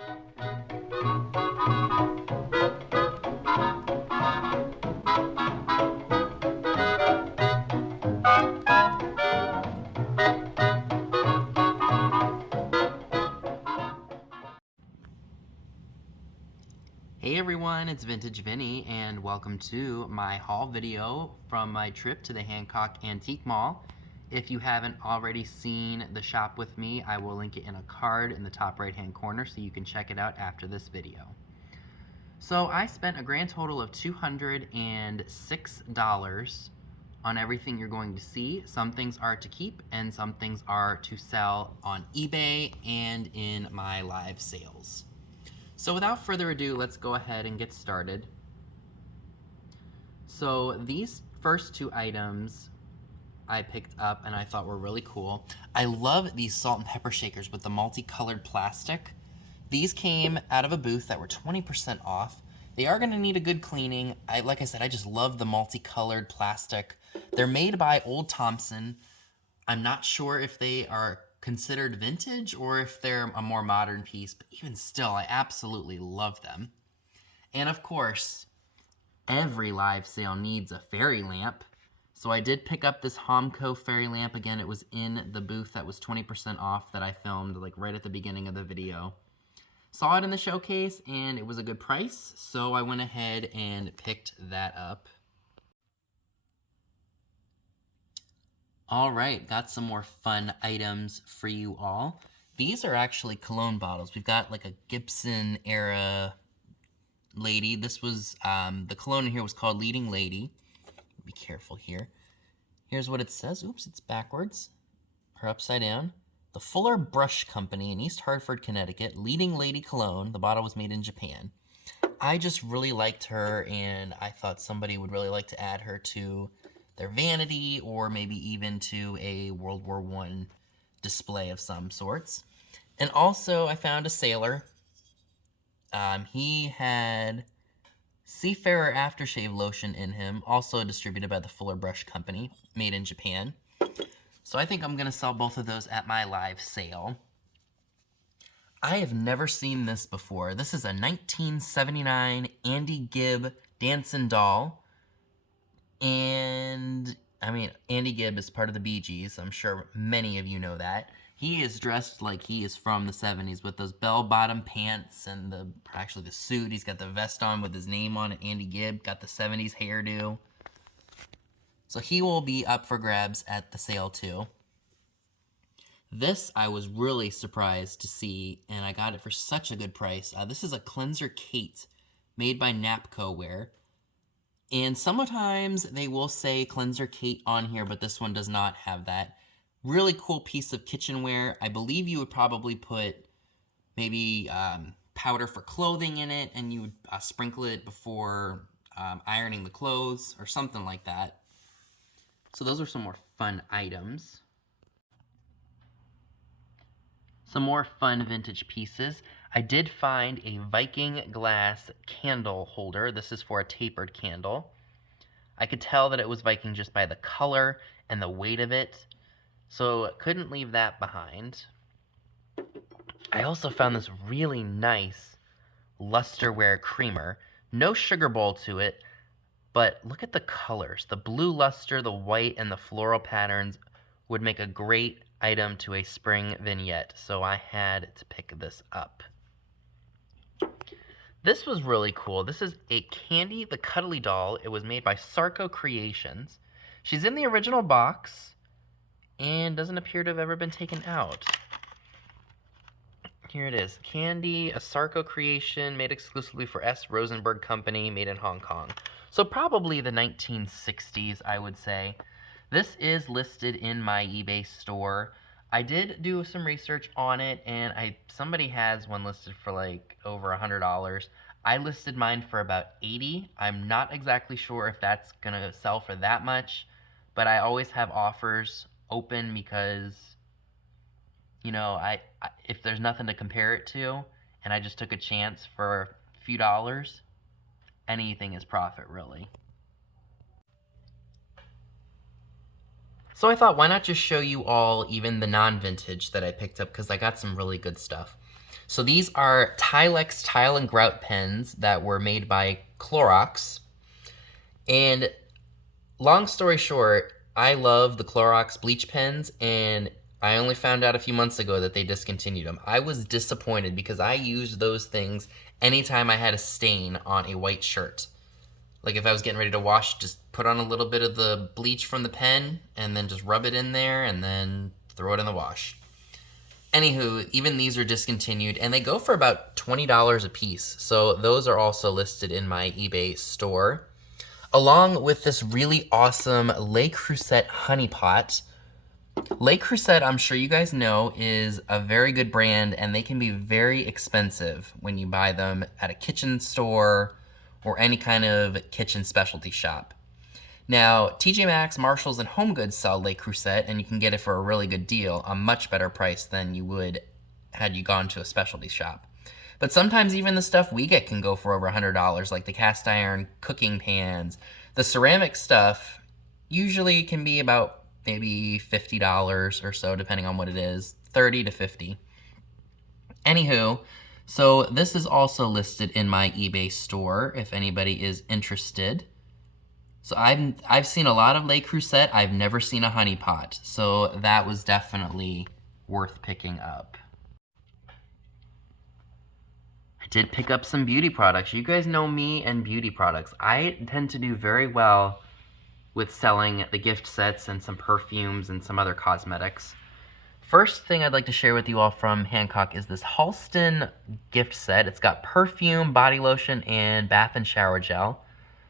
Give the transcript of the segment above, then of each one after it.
Hey everyone, it's Vintage Vinny, and welcome to my haul video from my trip to the Hancock Antique Mall. If you haven't already seen the shop with me, I will link it in a card in the top right hand corner so you can check it out after this video. So I spent a grand total of $206 on everything you're going to see. Some things are to keep and some things are to sell on eBay and in my live sales. So without further ado, let's go ahead and get started. So these first two items I picked up and I thought were really cool. I love these salt and pepper shakers with the multicolored plastic. These came out of a booth that were 20% off. They are gonna need a good cleaning. Like I said, I just love the multicolored plastic. They're made by Old Thompson. I'm not sure if they are considered vintage or if they're a more modern piece, but even still, I absolutely love them. And of course, every live sale needs a fairy lamp. So I did pick up this Homco fairy lamp. Again, it was in the booth that was 20% off that I filmed like right at the beginning of the video. Saw it in the showcase and it was a good price, so I went ahead and picked that up. All right, got some more fun items for you all. These are actually cologne bottles. We've got like a Gibson era lady. This was, the cologne in here was called Leading Lady. Be careful here. Here's what it says. Oops, it's backwards or upside down. The Fuller Brush Company in East Hartford, Connecticut. Leading Lady Cologne. The bottle was made in Japan. I just really liked her and I thought somebody would really like to add her to their vanity or maybe even to a World War I display of some sorts. And also I found a sailor. He had Seafarer Aftershave Lotion in him, also distributed by the Fuller Brush Company, made in Japan. So I think I'm gonna sell both of those at my live sale. I have never seen this before. This is a 1979 Andy Gibb dancing doll. And, I mean, Andy Gibb is part of the Bee Gees. I'm sure many of you know that. He is dressed like he is from the 70s with those bell-bottom pants and actually the suit. He's got the vest on with his name on it, Andy Gibb. Got the 70s hairdo. So he will be up for grabs at the sale too. This I was really surprised to see, and I got it for such a good price. This is a cleanser Kate made by Napco Wear. And sometimes they will say Cleanser Kate on here, but this one does not have that. Really cool piece of kitchenware. I believe you would probably put maybe powder for clothing in it, and you would sprinkle it before ironing the clothes or something like that. So those are some more fun items. Some more fun vintage pieces. I did find a Viking glass candle holder. This is for a tapered candle. I could tell that it was Viking just by the color and the weight of it, so couldn't leave that behind. I also found this really nice lusterware creamer. No sugar bowl to it, but look at the colors. The blue luster, the white, and the floral patterns would make a great item to a spring vignette, so I had to pick this up. This was really cool. This is a Candy the Cuddly doll. It was made by Sarco Creations. She's in the original box and doesn't appear to have ever been taken out. Here it is. Candy, a Sarco creation made exclusively for S. Rosenberg Company, made in Hong Kong. So probably the 1960s, I would say. This is listed in my eBay store. I did do some research on it, and somebody has one listed for like over $100. I listed mine for about $80. I'm not exactly sure if that's gonna sell for that much, but I always have offers open because, you know, if there's nothing to compare it to, and I just took a chance for a few dollars, anything is profit, really. So I thought, why not just show you all even the non-vintage that I picked up, because I got some really good stuff. So these are Tilex tile and grout pens that were made by Clorox. And long story short, I love the Clorox bleach pens, and I only found out a few months ago that they discontinued them. I was disappointed because I used those things anytime I had a stain on a white shirt. Like if I was getting ready to wash, just put on a little bit of the bleach from the pen and then just rub it in there and then throw it in the wash. Anywho, even these are discontinued and they go for about $20 a piece. So those are also listed in my eBay store. Along with this really awesome Le Creuset honey pot. Le Creuset, I'm sure you guys know, is a very good brand and they can be very expensive when you buy them at a kitchen store or any kind of kitchen specialty shop. Now, TJ Maxx, Marshalls, and HomeGoods sell Le Creuset, and you can get it for a really good deal, a much better price than you would had you gone to a specialty shop. But sometimes even the stuff we get can go for over $100, like the cast iron cooking pans. The ceramic stuff usually can be about maybe $50 or so, depending on what it is, 30 to 50. Anywho, so this is also listed in my eBay store if anybody is interested. So I've seen a lot of Le Creuset. I've never seen a honey pot, so that was definitely worth picking up. I did pick up some beauty products. You guys know me and beauty products. I tend to do very well with selling the gift sets and some perfumes and some other cosmetics. First thing I'd like to share with you all from Hancock is this Halston gift set. It's got perfume, body lotion, and bath and shower gel.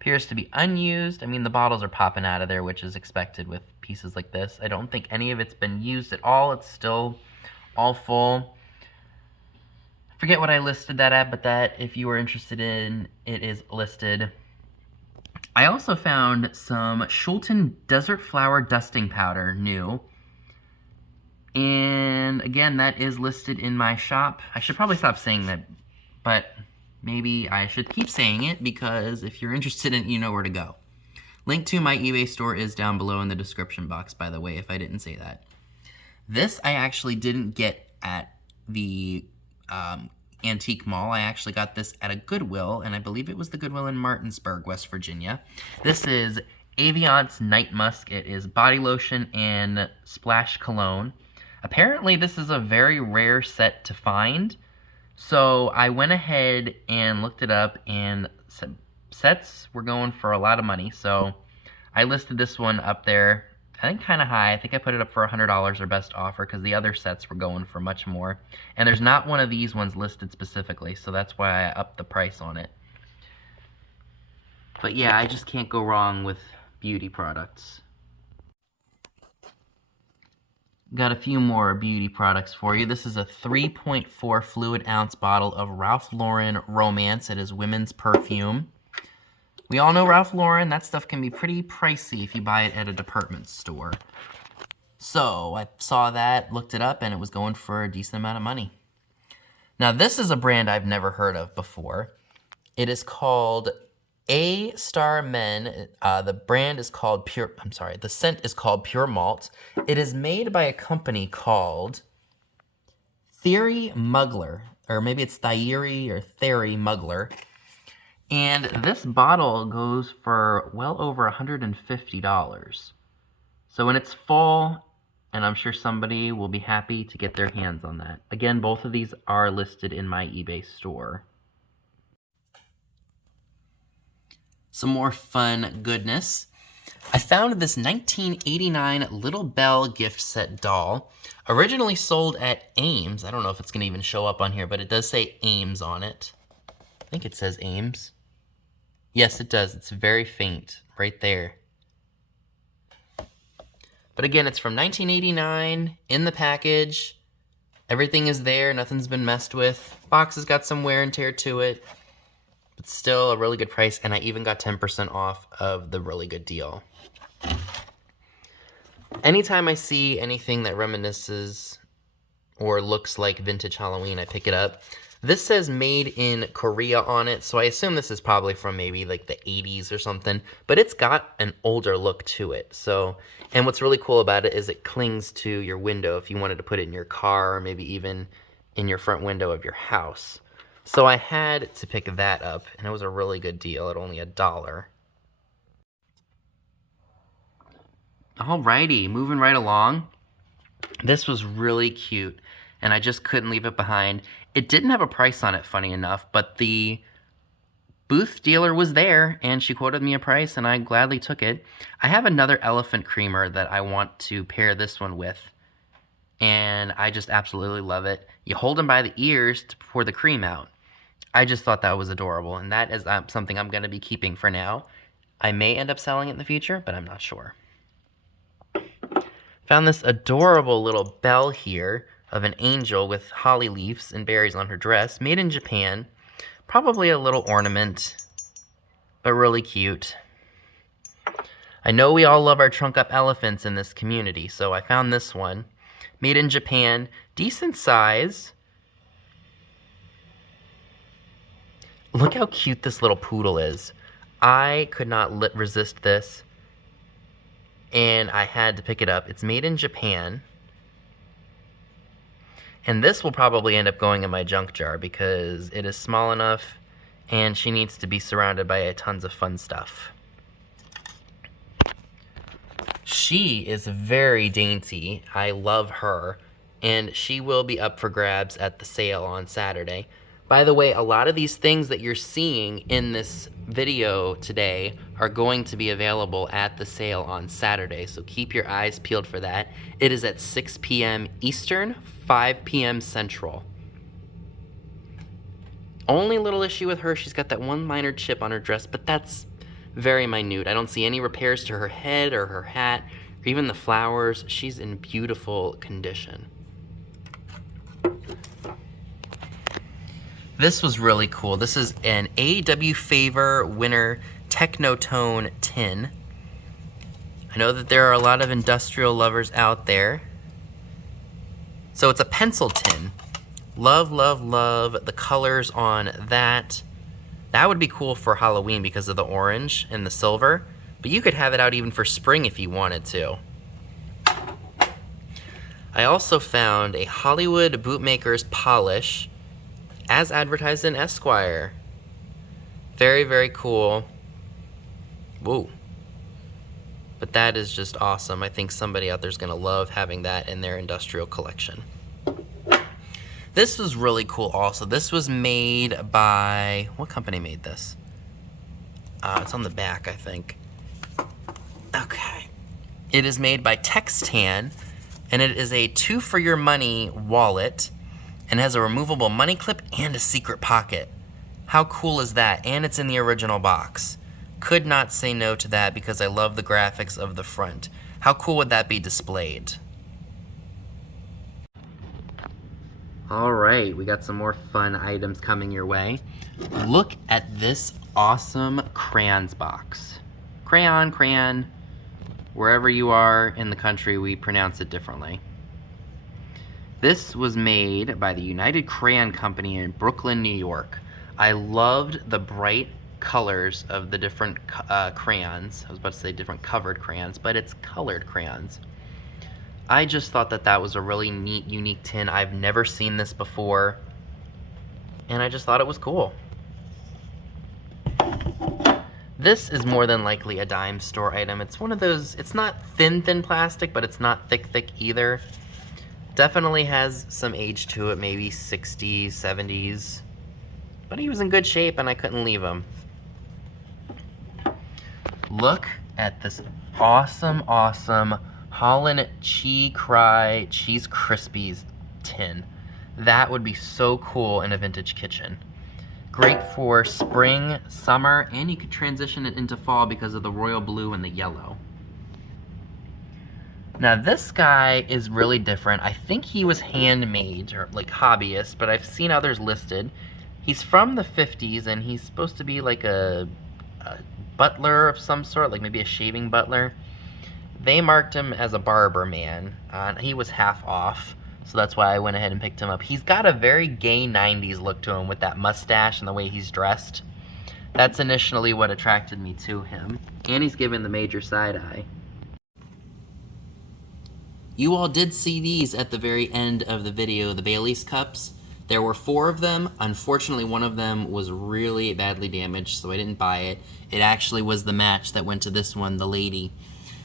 Appears to be unused. I mean, the bottles are popping out of there, which is expected with pieces like this. I don't think any of it's been used at all. It's still all full. I forget what I listed that at, but that, if you are interested in, it is listed. I also found some Schulten Desert Flower Dusting Powder, new. And again, that is listed in my shop. I should probably stop saying that, but maybe I should keep saying it because if you're interested in it, you know where to go. Link to my eBay store is down below in the description box, by the way, if I didn't say that. This I actually didn't get at the Antique Mall. I actually got this at a Goodwill, and I believe it was the Goodwill in Martinsburg, West Virginia. This is Aviance Night Musk. It is body lotion and splash cologne. Apparently, this is a very rare set to find. So I went ahead and looked it up, and sets were going for a lot of money. So I listed this one up there, I think kind of high. I think I put it up for $100 or best offer because the other sets were going for much more. And there's not one of these ones listed specifically, so that's why I upped the price on it. But yeah, I just can't go wrong with beauty products. Got a few more beauty products for you. This is a 3.4 fluid ounce bottle of Ralph Lauren Romance. It is women's perfume. We all know Ralph Lauren. That stuff can be pretty pricey if you buy it at a department store. So I saw that, looked it up, and it was going for a decent amount of money. Now this is a brand I've never heard of before. It is called A Star Men. The brand is called the scent is called Pure Malt. It is made by a company called Theory Muggler, or maybe it's Theory or Theory Muggler. And this bottle goes for well over $150. So when it's full, and I'm sure somebody will be happy to get their hands on that. Again, both of these are listed in my eBay store. Some more fun goodness. I found this 1989 Little Belle gift set doll, originally sold at Ames. I don't know if it's going to even show up on here, but it does say Ames on it. I think it says Ames. Yes, it does. It's very faint right there. But again, it's from 1989, in the package. Everything is there, nothing's been messed with. Box has got some wear and tear to it. But still a really good price, and I even got 10% off of the really good deal. Anytime I see anything that reminisces or looks like vintage Halloween, I pick it up. This says made in Korea on it, so I assume this is probably from maybe like the 80s or something, but it's got an older look to it. So, and what's really cool about it is it clings to your window if you wanted to put it in your car or maybe even in your front window of your house. So I had to pick that up, and it was a really good deal at only $1. Alrighty, moving right along. This was really cute, and I just couldn't leave it behind. It didn't have a price on it, funny enough, but the booth dealer was there, and she quoted me a price, and I gladly took it. I have another elephant creamer that I want to pair this one with, and I just absolutely love it. You hold them by the ears to pour the cream out. I just thought that was adorable, and that is something I'm going to be keeping for now. I may end up selling it in the future, but I'm not sure. Found this adorable little bell here of an angel with holly leaves and berries on her dress, made in Japan. Probably a little ornament, but really cute. I know we all love our trunk-up elephants in this community, so I found this one. Made in Japan, decent size. Look how cute this little poodle is. I could not resist this, and I had to pick it up. It's made in Japan. And this will probably end up going in my junk jar because it is small enough and she needs to be surrounded by tons of fun stuff. She is very dainty. I love her. And she will be up for grabs at the sale on Saturday. By the way, a lot of these things that you're seeing in this video today are going to be available at the sale on Saturday, so keep your eyes peeled for that. It is at 6 p.m. Eastern, 5 p.m. Central. Only little issue with her, she's got that one minor chip on her dress, but that's very minute. I don't see any repairs to her head or her hat, or even the flowers. She's in beautiful condition. This was really cool. This is an A.W. Favor Winter Technotone tin. I know that there are a lot of industrial lovers out there. So it's a pencil tin. Love, love, love the colors on that. That would be cool for Halloween because of the orange and the silver. But you could have it out even for spring if you wanted to. I also found a Hollywood Bootmaker's polish as advertised in Esquire. Very, very cool. Whoa. But that is just awesome. I think somebody out there is going to love having that in their industrial collection. This was really cool also. This was made by, what company made this? It's on the back, I think. Okay. It is made by Textan, and it is a 2 for your money wallet, and has a removable money clip and a secret pocket. How cool is that? And it's in the original box. Could not say no to that because I love the graphics of the front. How cool would that be displayed? All right, we got some more fun items coming your way. Look at this awesome crayons box. Crayon. Wherever you are in the country, we pronounce it differently. This was made by the United Crayon Company in Brooklyn, New York. I loved the bright colors of the different crayons. I was about to say different covered crayons, but it's colored crayons. I just thought that that was a really neat, unique tin. I've never seen this before, and I just thought it was cool. This is more than likely a dime store item. It's one of those, it's not thin plastic, but it's not thick either. Definitely has some age to it, maybe 60s, 70s. But he was in good shape and I couldn't leave him. Look at this awesome Holland Cheese Cry Cheese Krispies tin. That would be so cool in a vintage kitchen. Great for spring, summer, and you could transition it into fall because of the royal blue and the yellow. Now this guy is really different. I think he was handmade or like hobbyist, but I've seen others listed. He's from the 50s and he's supposed to be like a butler of some sort, like maybe a shaving butler. They marked him as a barber man. He was half off, so that's why I went ahead and picked him up. He's got a very gay 90s look to him with that mustache and the way he's dressed. That's initially what attracted me to him. And he's given the major side eye. You all did see these at the very end of the video, the Bailey's cups. There were 4 of them. Unfortunately, one of them was really badly damaged, so I didn't buy it. It actually was the match that went to this one, the lady.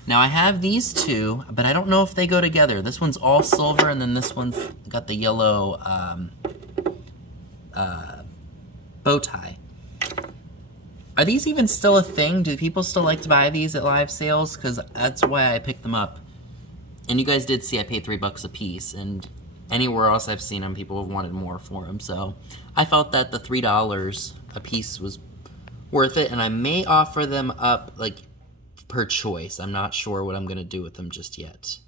Now I have these 2, but I don't know if they go together. This one's all silver, and then this one's got the yellow bow tie. Are these even still a thing? Do people still like to buy these at live sales? Because that's why I picked them up. And you guys did see I paid $3 a piece, and anywhere else I've seen them, people have wanted more for them. So I felt that the $3 a piece was worth it, and I may offer them up like per choice. I'm not sure what I'm gonna do with them just yet.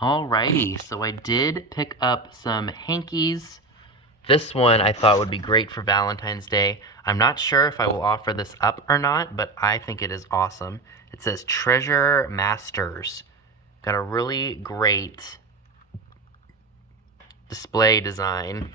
Alrighty, so I did pick up some hankies. This one I thought would be great for Valentine's Day. I'm not sure if I will offer this up or not, but I think it is awesome. It says Treasure Masters. Got a really great display design.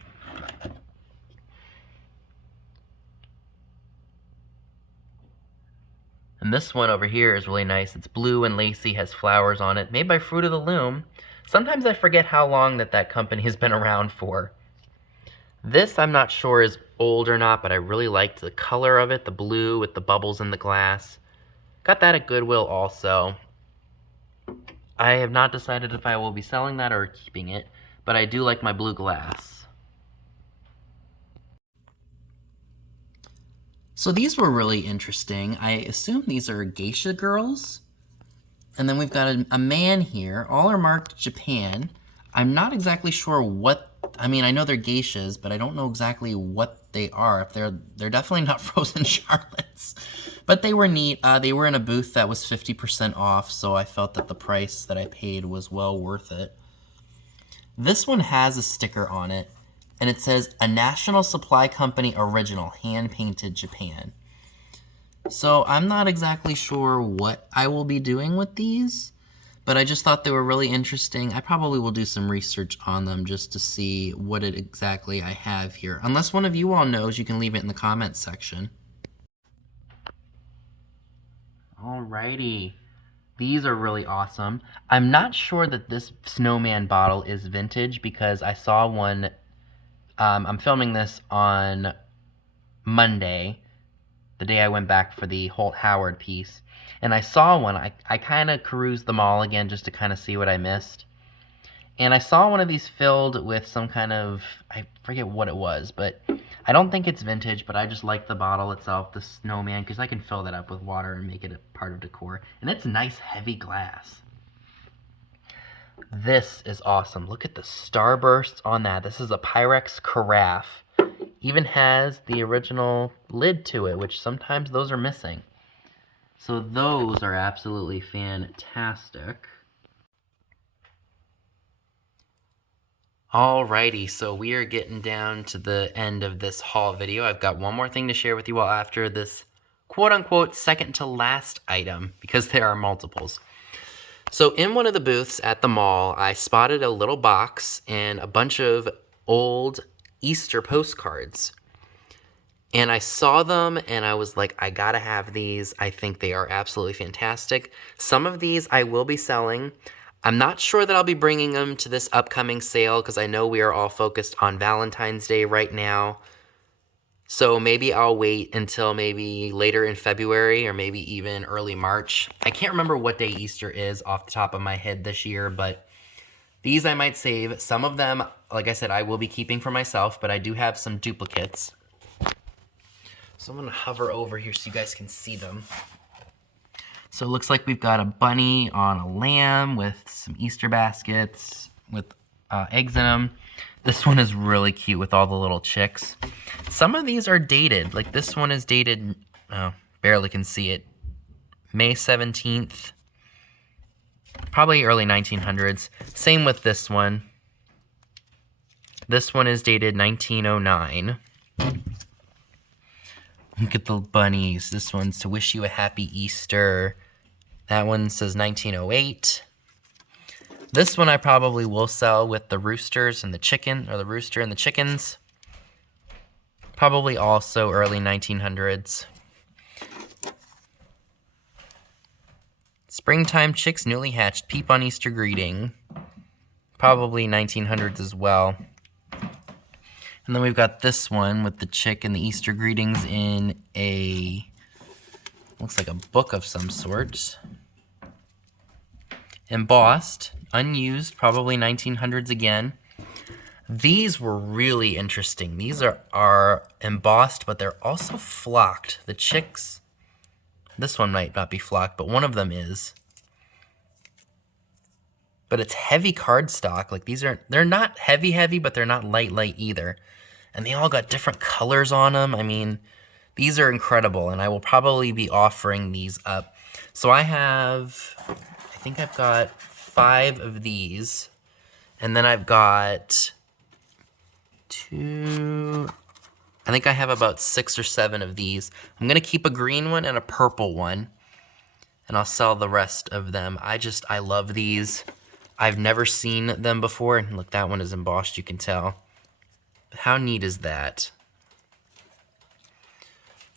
And this one over here is really nice. It's blue and lacy, has flowers on it, made by Fruit of the Loom. Sometimes I forget how long that company has been around for. This I'm not sure is old or not, but I really liked the color of it, the blue with the bubbles in the glass. Got that at Goodwill also. I have not decided if I will be selling that or keeping it, but I do like my blue glass. So these were really interesting. I assume these are geisha girls. And then we've got a man here. All are marked Japan. I'm not exactly sure what, I mean, I know they're geishas, but I don't know exactly what they are. If they're definitely not frozen Charlottes. But they were neat. They were in a booth that was 50% off, so I felt that the price that I paid was well worth it. This one has a sticker on it, and it says, "A National Supply Company Original, Hand-Painted Japan." So I'm not exactly sure what I will be doing with these, but I just thought they were really interesting. I probably will do some research on them just to see what it exactly I have here. Unless one of you all knows, you can leave it in the comments section. Alrighty. These are really awesome. I'm not sure that this snowman bottle is vintage because I saw one. I'm filming this on Monday, the day I went back for the Holt Howard piece, and I saw one. I kind of perused them all again just to kind of see what I missed. And I saw one of these filled with some kind of, I forget what it was, but I don't think it's vintage, but I just like the bottle itself, the snowman, because I can fill that up with water and make it a part of decor. And it's nice, heavy glass. This is awesome. Look at the starbursts on that. This is a Pyrex carafe. Even has the original lid to it, which sometimes those are missing. So those are absolutely fantastic. Alrighty, so we are getting down to the end of this haul video. I've got one more thing to share with you all after this quote-unquote second to last item, because there are multiples. So in one of the booths at the mall, I spotted a little box and a bunch of old Easter postcards. And I saw them and I was like, I gotta have these. I think they are absolutely fantastic. Some of these I will be selling. I'm not sure that I'll be bringing them to this upcoming sale because I know we are all focused on Valentine's Day right now. So maybe I'll wait until maybe later in February or maybe even early March. I can't remember what day Easter is off the top of my head this year, but these I might save. Some of them, like I said, I will be keeping for myself, but I do have some duplicates. So I'm going to hover over here so you guys can see them. So it looks like we've got a bunny on a lamb with some Easter baskets with eggs in them. This one is really cute with all the little chicks. Some of these are dated. Like this one is dated, oh, barely can see it, May 17th. Probably early 1900s. Same with this one. This one is dated 1909. Look at the bunnies. This one's to wish you a happy Easter. That one says 1908. This one I probably will sell with the roosters and the chicken, or the rooster and the chickens. Probably also early 1900s. Springtime chicks newly hatched peep on Easter greeting. Probably 1900s as well. And then we've got this one with the chick and the Easter greetings in a, looks like a book of some sort. Embossed, unused, probably 1900s again. These were really interesting. These are embossed, but they're also flocked. The chicks, this one might not be flocked, but one of them is. But it's heavy cardstock. Like they're not heavy, but they're not light either. And they all got different colors on them. I mean, these are incredible, and I will probably be offering these up. So I think I've got 5 of these, and then I've got I think I have about 6 or 7 of these. I'm gonna keep a green one and a purple one, and I'll sell the rest of them. I love these. I've never seen them before, and look, that one is embossed, you can tell. How neat is that?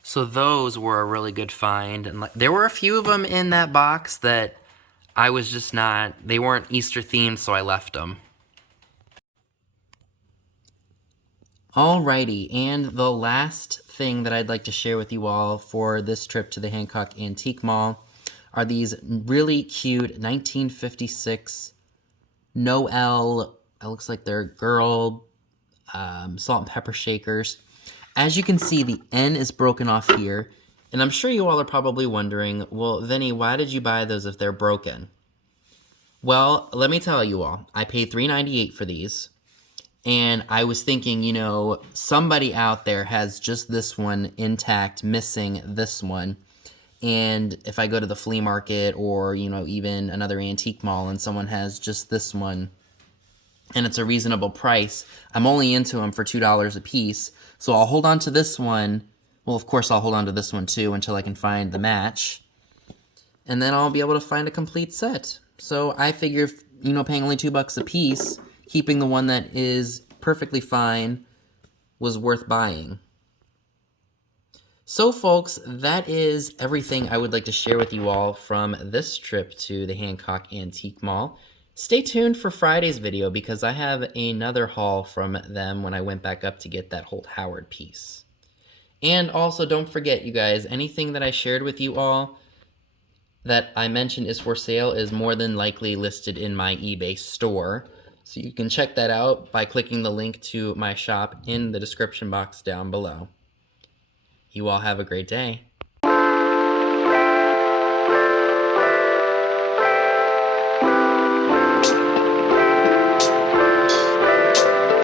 So those were a really good find, and there were a few of them in that box that I was just not, they weren't Easter themed, so I left them. Alrighty, and the last thing that I'd like to share with you all for this trip to the Hancock Antique Mall are these really cute 1956 Noel, it looks like they're girl salt and pepper shakers. As you can see, the N is broken off here, and I'm sure you all are probably wondering, well, Vinny, why did you buy those if they're broken? Well, let me tell you all, I paid $3.98 for these. And I was thinking, you know, somebody out there has just this one intact, missing this one. And if I go to the flea market or, you know, even another antique mall and someone has just this one and it's a reasonable price, I'm only into them for $2 a piece. So I'll hold on to this one. Well, of course, I'll hold on to this one too until I can find the match. And then I'll be able to find a complete set. So I figure, you know, paying only $2 a piece, keeping the one that is perfectly fine was worth buying. So folks, that is everything I would like to share with you all from this trip to the Hancock Antique Mall. Stay tuned for Friday's video because I have another haul from them when I went back up to get that Holt Howard piece. And also don't forget, you guys, anything that I shared with you all that I mentioned is for sale is more than likely listed in my eBay store. So you can check that out by clicking the link to my shop in the description box down below. You all have a great day.